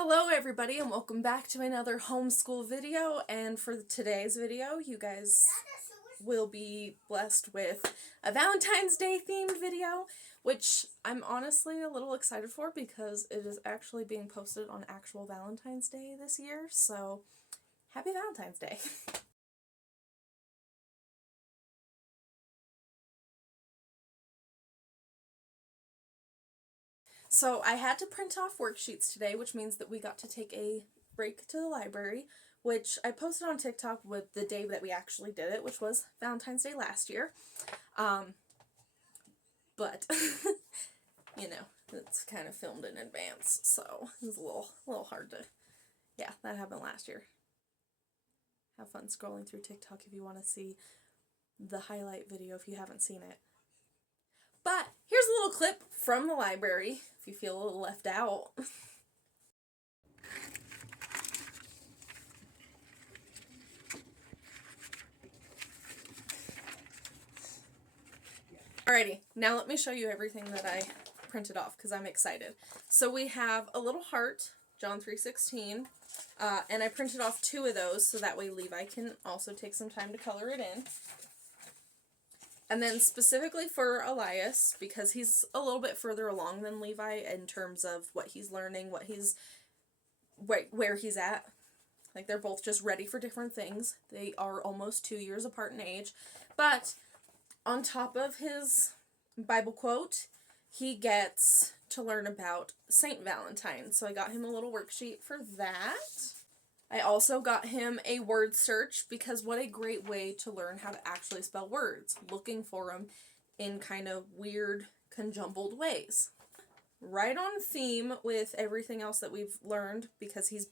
Hello everybody and welcome back to another homeschool video, and for today's video you guys will be blessed with a Valentine's Day themed video, which I'm honestly a little excited for because it is actually being posted on actual Valentine's Day this year, so happy Valentine's Day. So I had to print off worksheets today, which means that we got to take a break to the library, which I posted on TikTok with the day that we actually did it, which was Valentine's Day last year. But you know, it's kind of filmed in advance, so it was a little hard to, yeah, that happened last year. Have fun scrolling through TikTok if you want to see the highlight video if you haven't seen it. But here's a little clip from the library if you feel a little left out. Alrighty, now let me show you everything that I printed off because I'm excited. So we have a little heart, John 3:16, and I printed off 2 of those so that way Levi can also take some time to color it in. And then specifically for Elias, because he's a little bit further along than Levi in terms of what he's learning, where he's at. Like, they're both just ready for different things. They are almost 2 years apart in age. But on top of his Bible quote, he gets to learn about Saint Valentine. So I got him a little worksheet for that. I also got him a word search because what a great way to learn how to actually spell words, looking for them in kind of weird, conjumbled ways. Right on theme with everything else that we've learned because he's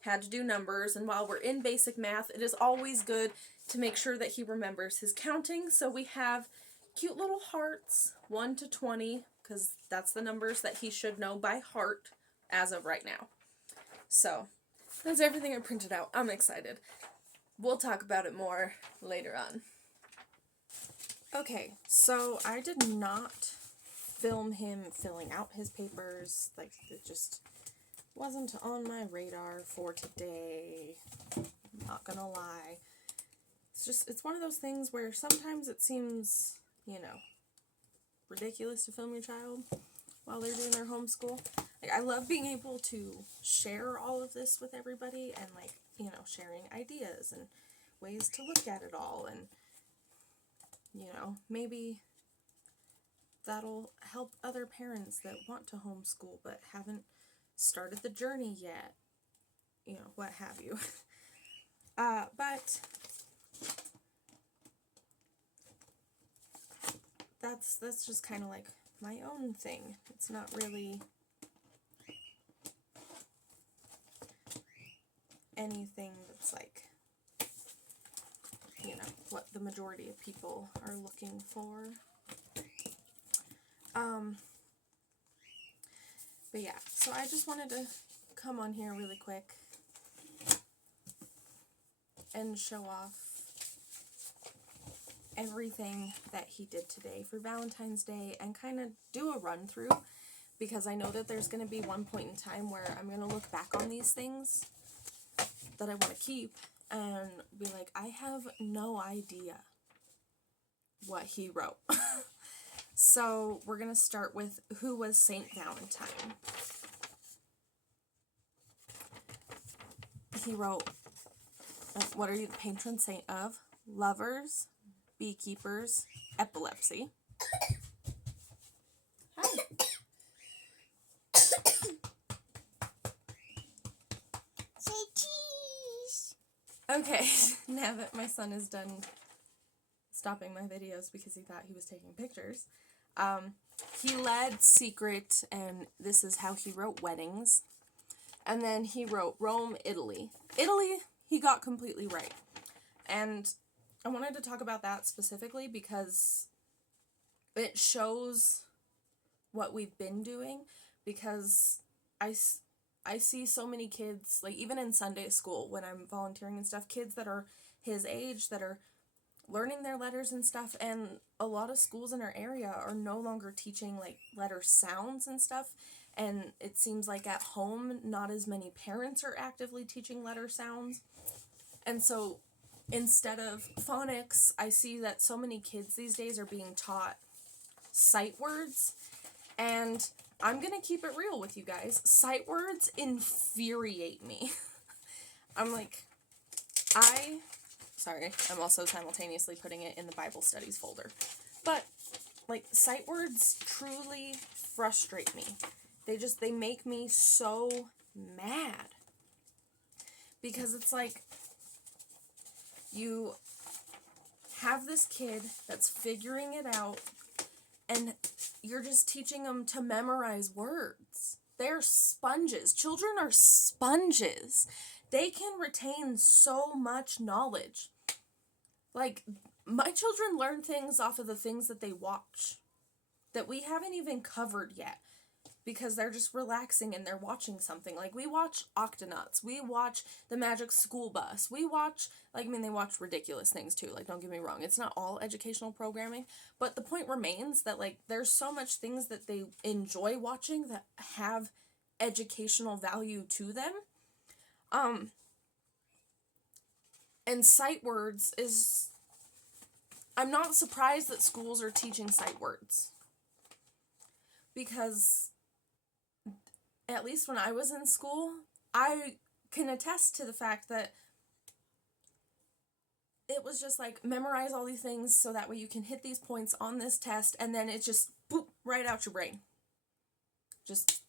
had to do numbers, and while we're in basic math, it is always good to make sure that he remembers his counting. So we have cute little hearts, 1 to 20, because that's the numbers that he should know by heart as of right now. So that's everything I printed out. I'm excited. We'll talk about it more later on. Okay, so I did not film him filling out his papers. Like, it just wasn't on my radar for today. I'm not gonna lie. It's one of those things where sometimes it seems, ridiculous to film your child while they're doing their homeschool. Like, I love being able to share all of this with everybody and, sharing ideas and ways to look at it all, and, maybe that'll help other parents that want to homeschool but haven't started the journey yet, what have you. But that's just kind of like my own thing. It's not really anything that's like, what the majority of people are looking for. But yeah, so I just wanted to come on here really quick and show off everything that he did today for Valentine's Day and kind of do a run through, because I know that there's going to be one point in time where I'm going to look back on these things that I want to keep and be like, I have no idea what he wrote. So we're going to start with who was Saint Valentine. He wrote, what are you the patron saint of? Lovers, beekeepers, epilepsy. Hi. Say cheese. Okay, now that my son is done stopping my videos because he thought he was taking pictures, he led Secret, and this is how he wrote weddings. And then he wrote Rome, Italy. Italy, he got completely right. And I wanted to talk about that specifically because it shows what we've been doing, because I see so many kids, like even in Sunday school when I'm volunteering and stuff, kids that are his age that are learning their letters and stuff, and a lot of schools in our area are no longer teaching like letter sounds and stuff, and it seems like at home not as many parents are actively teaching letter sounds. And so instead of phonics, I see that so many kids these days are being taught sight words, and I'm gonna keep it real with you guys. Sight words infuriate me. I'm like, sorry, I'm also simultaneously putting it in the Bible studies folder. But, like, sight words truly frustrate me. They make me so mad. Because it's like, you have this kid that's figuring it out, and you're just teaching them to memorize words. They're sponges. Children are sponges. They can retain so much knowledge. Like, my children learn things off of the things that they watch that we haven't even covered yet, because they're just relaxing and they're watching something. Like, we watch Octonauts. We watch The Magic School Bus. We watch, like, I mean, they watch ridiculous things too. Like, don't get me wrong. It's not all educational programming. But the point remains that, like, there's so much things that they enjoy watching that have educational value to them. And sight words is... I'm not surprised that schools are teaching sight words. Because... at least when I was in school, I can attest to the fact that it was just like, memorize all these things so that way you can hit these points on this test, and then it just, boop, right out your brain. Just,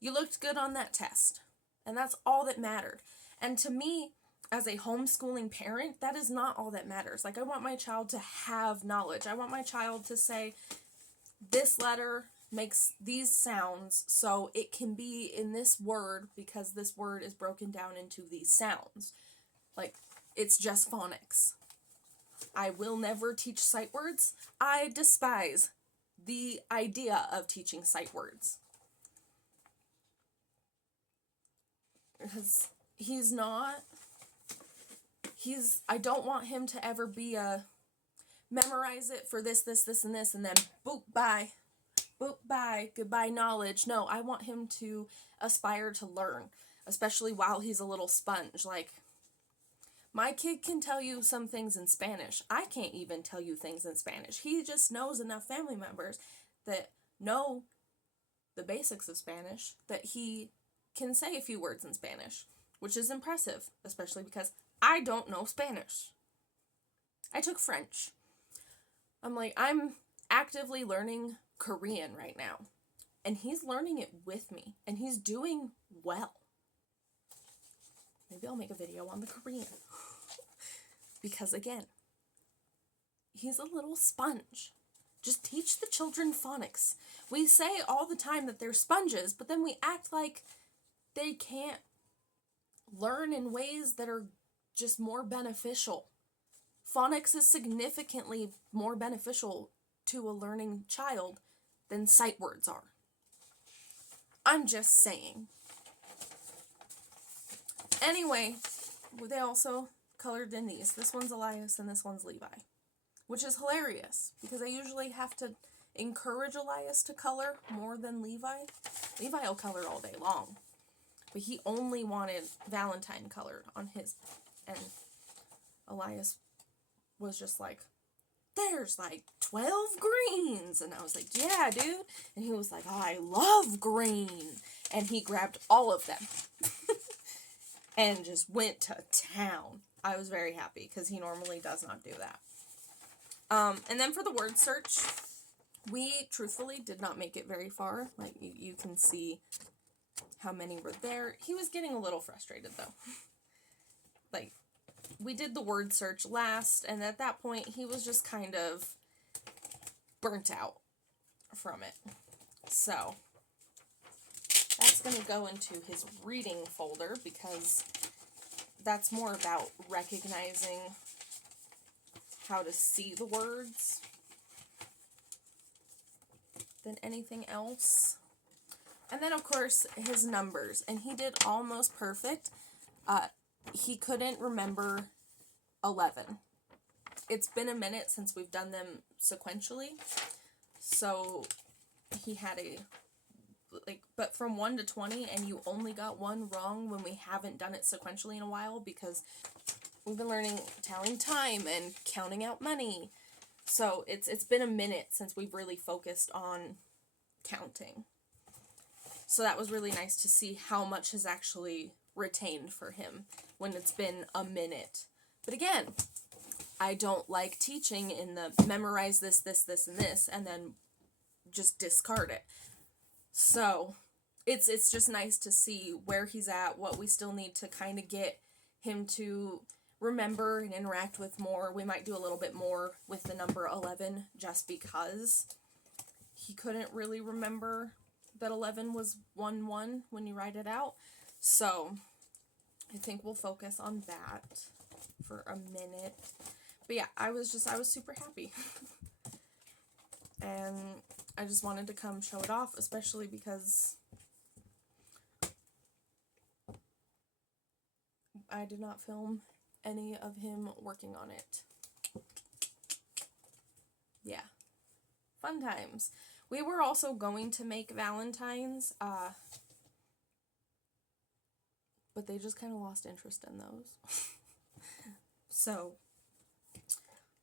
you looked good on that test. And that's all that mattered. And to me, as a homeschooling parent, that is not all that matters. Like, I want my child to have knowledge. I want my child to say, this letter makes these sounds, so it can be in this word because this word is broken down into these sounds. Like, it's just phonics. I will never teach sight words. I despise the idea of teaching sight words. Because I don't want him to ever be memorize it for this, and this, and then boop, bye. Boop, bye, goodbye knowledge. No, I want him to aspire to learn, especially while he's a little sponge. Like, my kid can tell you some things in Spanish. I can't even tell you things in Spanish. He just knows enough family members that know the basics of Spanish that he can say a few words in Spanish, which is impressive, especially because I don't know Spanish. I took French. I'm actively learning Korean right now, and he's learning it with me, and he's doing well. Maybe I'll make a video on the Korean. Because again, he's a little sponge. Just teach the children phonics. We say all the time that they're sponges, but then we act like they can't learn in ways that are just more beneficial. Phonics is significantly more beneficial to a learning child than sight words are. I'm just saying. Anyway, they also colored in these. This one's Elias and this one's Levi. Which is hilarious, because I usually have to encourage Elias to color more than Levi. Levi will color all day long. But he only wanted Valentine colored on his. And Elias was just like, there's like 12 greens. And I was like, yeah, dude. And he was like, oh, I love green. And he grabbed all of them. And just went to town. I was very happy, because he normally does not do that. And then for the word search, we truthfully did not make it very far. Like, you can see how many were there. He was getting a little frustrated, though. Like, we did the word search last, and at that point, he was just kind of burnt out from it. So, that's going to go into his reading folder, because that's more about recognizing how to see the words than anything else. And then, of course, his numbers. And he did almost perfect. He couldn't remember 11. It's been a minute since we've done them sequentially. So he had but from 1 to 20, and you only got one wrong when we haven't done it sequentially in a while, because we've been learning telling time and counting out money. So it's been a minute since we've really focused on counting. So that was really nice to see how much has actually retained for him when it's been a minute. But again, I don't like teaching in the memorize this, this, this, and this, and then just discard it. So it's just nice to see where he's at, what we still need to kind of get him to remember and interact with more. We might do a little bit more with the number 11 just because he couldn't really remember that 11 was 1-1 when you write it out. So I think we'll focus on that for a minute. But yeah, I was super happy. And I just wanted to come show it off, especially because I did not film any of him working on it. Yeah. Fun times. We were also going to make Valentines, but they just kind of lost interest in those. So,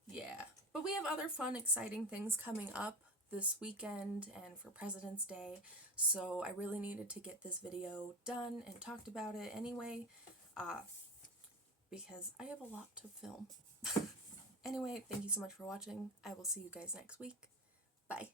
yeah. But we have other fun, exciting things coming up this weekend and for President's Day, so I really needed to get this video done and talked about it anyway, because I have a lot to film. Anyway, thank you so much for watching. I will see you guys next week. Bye.